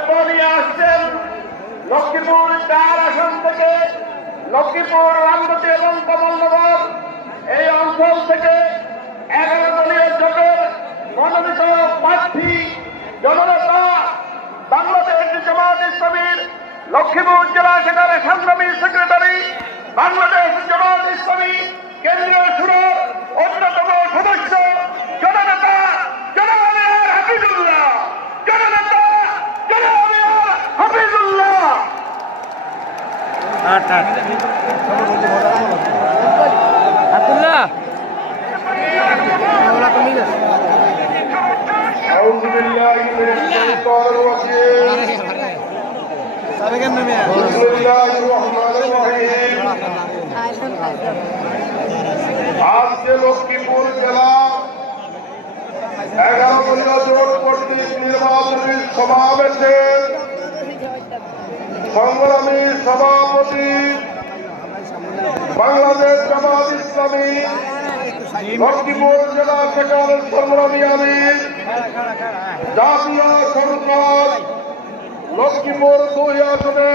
বক্তব্য নিয়ে আসছেন লক্ষ্মীপুর 4 আসন থেকে লক্ষ্মীপুর, রামগতি এবং কমলনগর এই অঞ্চল থেকে 11 দলীয় জোটের মনোনীত প্রার্থী জননেতা বাংলাদেশ জামাত ইসলামীর লক্ষ্মীপুর জেলা শাখার সংগ্রামী সেক্রেটারি, বাংলাদেশ জামাত ইসলামী কেন্দ্রীয় সুরের অন্যতম সদস্য জননেতা জনাব মিয়ার হাফিজুল্লাহ, জননেতা জনাব মিয়ার হাফিজুল্লাহ। أعوذ بالله من الشيطان الرجيم بسم الله الرحمن الرحيم আজকে লক্ষ্মীপুর জেলা 11 দলীয় জোট কর্তৃক নির্বাচনী সমাবেশে সংগ্রামী সভাপতি বাংলাদেশ জামাত ইসলামী লক্ষ্মীপুর জেলা শাখার সংগ্রামী আমির জাতীয় সংসদ লক্ষ্মীপুর 2 আসনে